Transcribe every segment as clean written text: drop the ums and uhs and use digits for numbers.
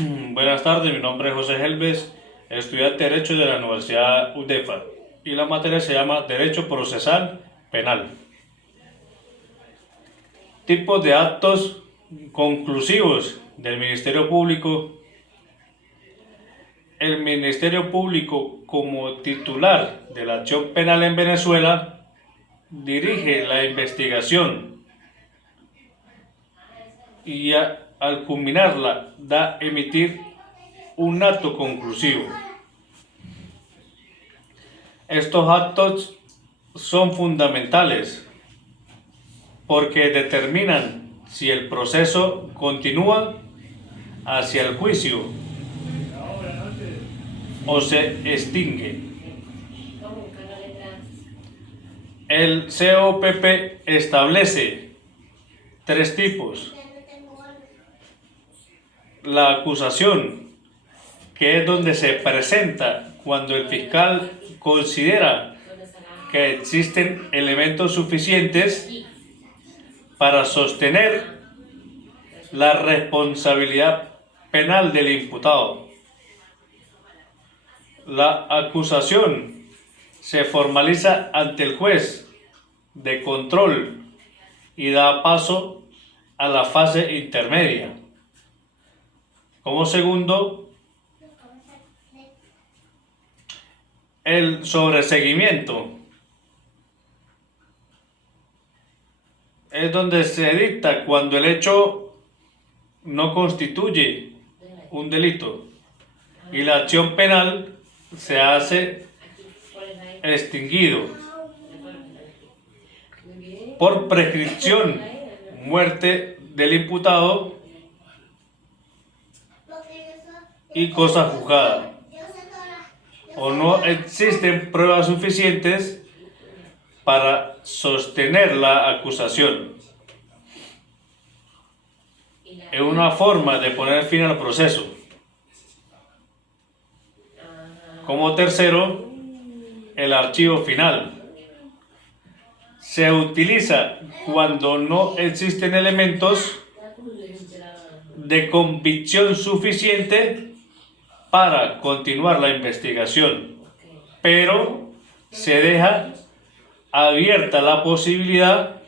Buenas tardes, mi nombre es José Helves, estudiante de Derecho de la Universidad UDEFA y la materia se llama Derecho Procesal Penal. Tipos de actos conclusivos del Ministerio Público. El Ministerio Público, como titular de la acción penal en Venezuela, dirige la investigación y al culminarla da emitir un acto conclusivo. Estos actos son fundamentales porque determinan si el proceso continúa hacia el juicio o se extingue. El COPP establece tres tipos. La acusación, que es donde se presenta cuando el fiscal considera que existen elementos suficientes para sostener la responsabilidad penal del imputado. La acusación se formaliza ante el juez de control y da paso a la fase intermedia. Como segundo, el sobreseguimiento. Es donde se dicta cuando el hecho no constituye un delito y la acción penal se hace extinguido por prescripción, muerte del imputado y cosa juzgada, o no existen pruebas suficientes para sostener la acusación. Es una forma de poner fin al proceso. Como tercero, el archivo final. Se utiliza cuando no existen elementos de convicción suficiente para continuar la investigación, pero se deja abierta la posibilidad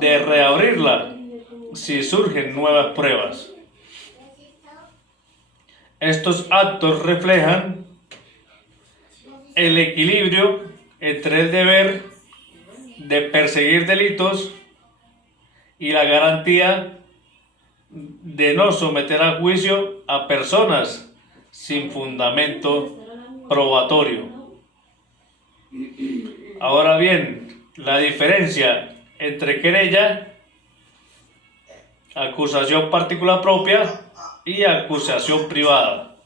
de reabrirla si surgen nuevas pruebas. Estos actos reflejan el equilibrio entre el deber de perseguir delitos y la garantía de no someter a juicio a personas sin fundamento probatorio. Ahora bien, la diferencia entre querella, acusación particular propia y acusación privada.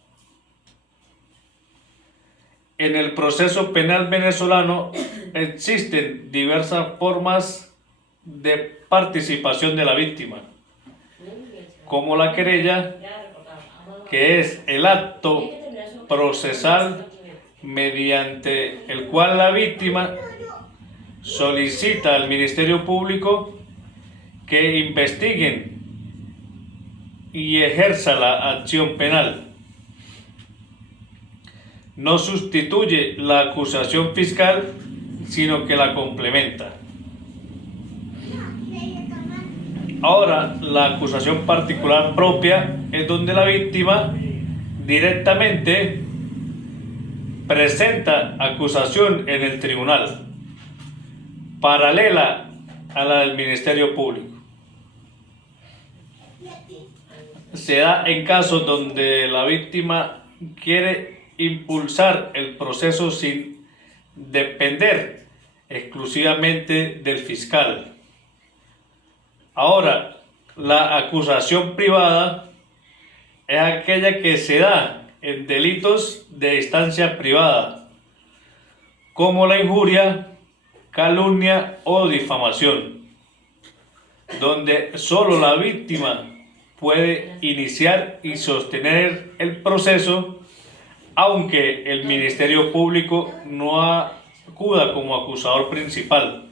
En el proceso penal venezolano existen diversas formas de participación de la víctima, como la querella, que es el acto procesal mediante el cual la víctima solicita al Ministerio Público que investiguen y ejerza la acción penal. No sustituye la acusación fiscal, sino que la complementa. Ahora, la acusación particular propia es donde la víctima directamente presenta acusación en el tribunal, paralela a la del Ministerio Público. Se da en casos donde la víctima quiere impulsar el proceso sin depender exclusivamente del fiscal. Ahora, la acusación privada es aquella que se da en delitos de instancia privada, como la injuria, calumnia o difamación, donde solo la víctima puede iniciar y sostener el proceso, aunque el Ministerio Público no acuda como acusador principal.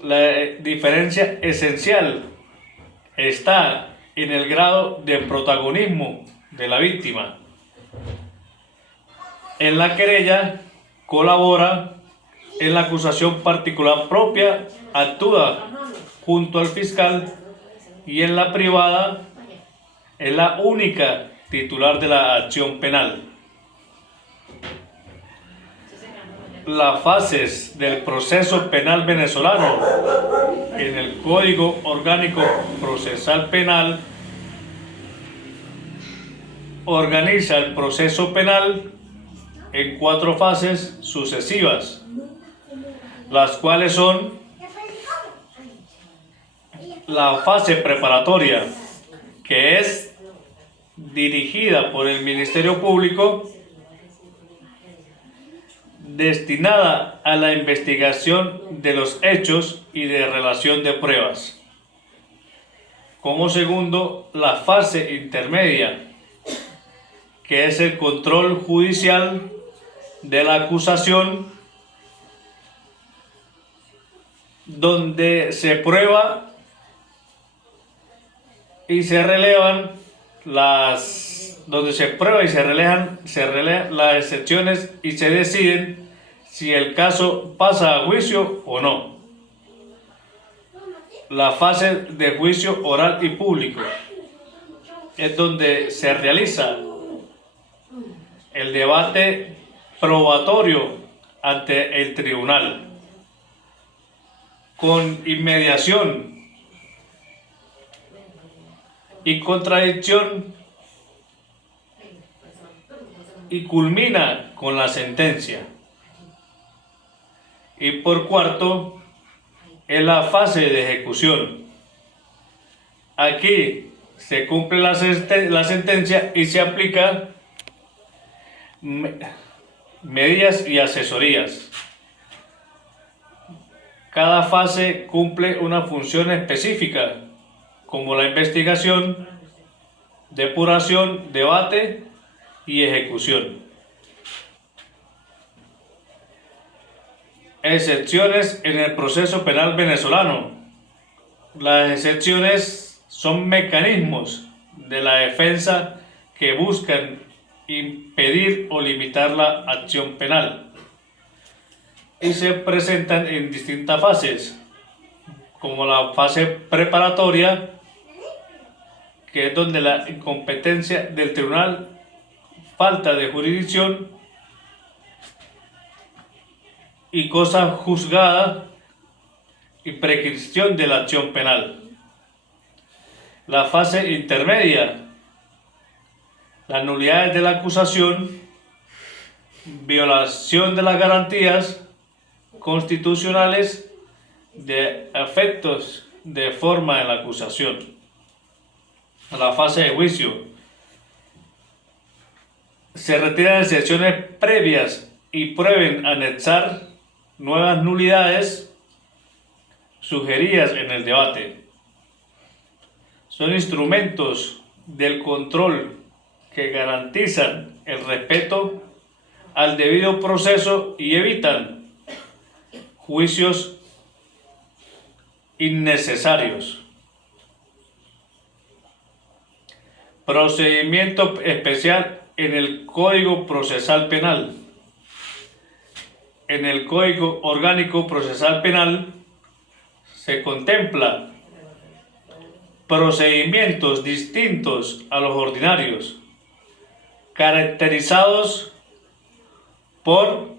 La diferencia esencial está en el grado de protagonismo de la víctima. En la querella colabora en la acusación particular propia, actúa junto al fiscal, y en la privada es la única titular de la acción penal. Las fases del proceso penal venezolano en el Código Orgánico Procesal Penal organiza el proceso penal en 4 fases sucesivas, las cuales son: la fase preparatoria, que es dirigida por el Ministerio Público, destinada a la investigación de los hechos y de relación de pruebas. Como segundo, la fase intermedia, que es el control judicial de la acusación, donde se prueba y se relevan las excepciones y se deciden si el caso pasa a juicio o no. La fase de juicio oral y público es donde se realiza el debate probatorio ante el tribunal, con inmediación y contradicción, y culmina con la sentencia. Y por cuarto, es la fase de ejecución. Aquí se cumple la sentencia y se aplica medidas y asesorías. Cada fase cumple una función específica, como la investigación, depuración, debate y ejecución. Excepciones en el proceso penal venezolano. Las excepciones son mecanismos de la defensa que buscan impedir o limitar la acción penal y se presentan en distintas fases, como la fase preparatoria, que es donde la incompetencia del tribunal, falta de jurisdicción y cosa juzgada y prescripción de la acción penal. La fase intermedia, las nulidades de la acusación, violación de las garantías constitucionales de efectos de forma en la acusación. La fase de juicio, se retiran excepciones previas y prueben anexar nuevas nulidades sugeridas en el debate. Son instrumentos del control que garantizan el respeto al debido proceso y evitan juicios innecesarios. Procedimiento especial en el Código Procesal Penal. En el Código Orgánico Procesal Penal se contempla procedimientos distintos a los ordinarios, caracterizados por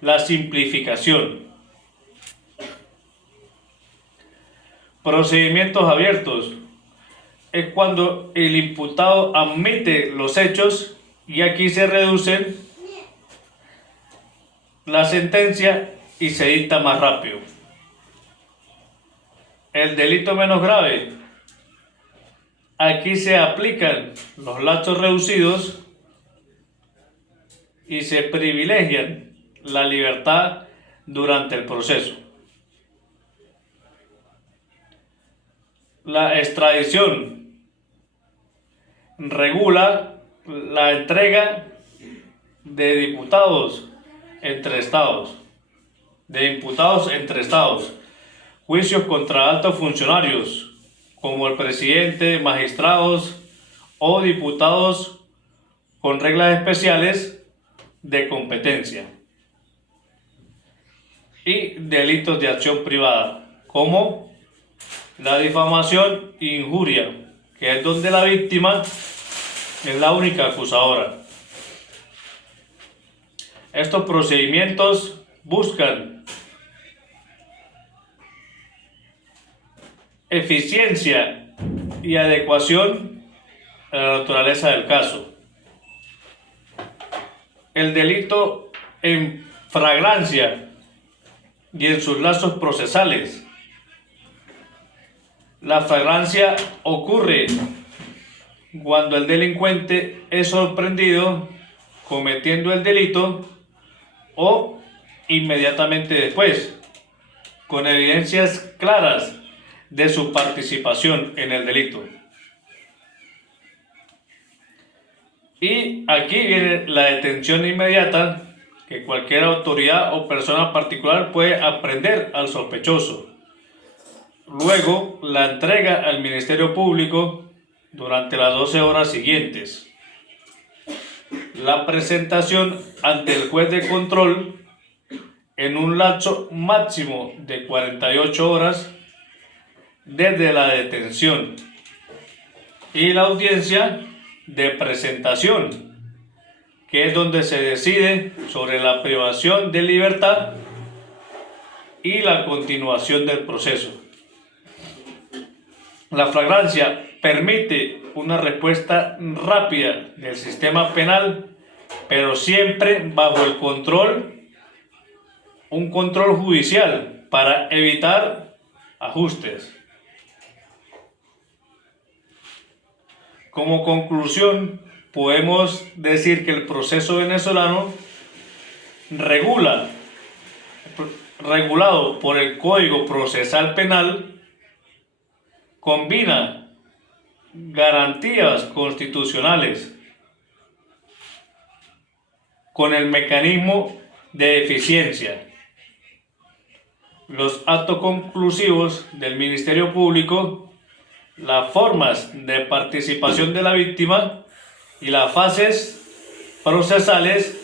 la simplificación. Procedimientos abiertos es cuando el imputado admite los hechos y aquí se reducen la sentencia y se dicta más rápido. El delito menos grave, aquí se aplican los lapsos reducidos y se privilegian la libertad durante el proceso. La extradición regula la entrega de imputados entre estados, juicios contra altos funcionarios, como el presidente, magistrados o diputados con reglas especiales de competencia. Y delitos de acción privada, como la difamación e injuria, que es donde la víctima es la única acusadora. Estos procedimientos buscan eficiencia y adecuación a la naturaleza del caso. El delito en flagrancia y en sus lazos procesales. La flagrancia ocurre cuando el delincuente es sorprendido cometiendo el delito o inmediatamente después, con evidencias claras de su participación en el delito. Y aquí viene la detención inmediata, que cualquier autoridad o persona particular puede apreender al sospechoso. Luego, la entrega al Ministerio Público durante las 12 horas siguientes. La presentación ante el juez de control en un lapso máximo de 48 horas desde la detención. Y la audiencia de presentación, que es donde se decide sobre la privación de libertad y la continuación del proceso. La flagrancia permite una respuesta rápida del sistema penal, pero siempre bajo el control, un control judicial para evitar ajustes. Como conclusión, podemos decir que el proceso venezolano regulado por el Código Procesal Penal, combina garantías constitucionales con el mecanismo de eficiencia. Los actos conclusivos del Ministerio Público, las formas de participación de la víctima y las fases procesales,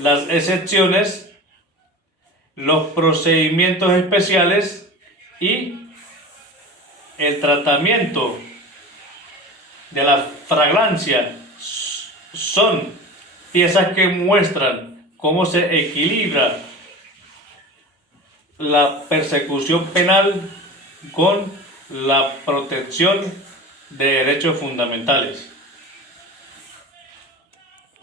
las excepciones, los procedimientos especiales y el tratamiento de la flagrancia son piezas que muestran cómo se equilibra la persecución penal con la protección de derechos fundamentales.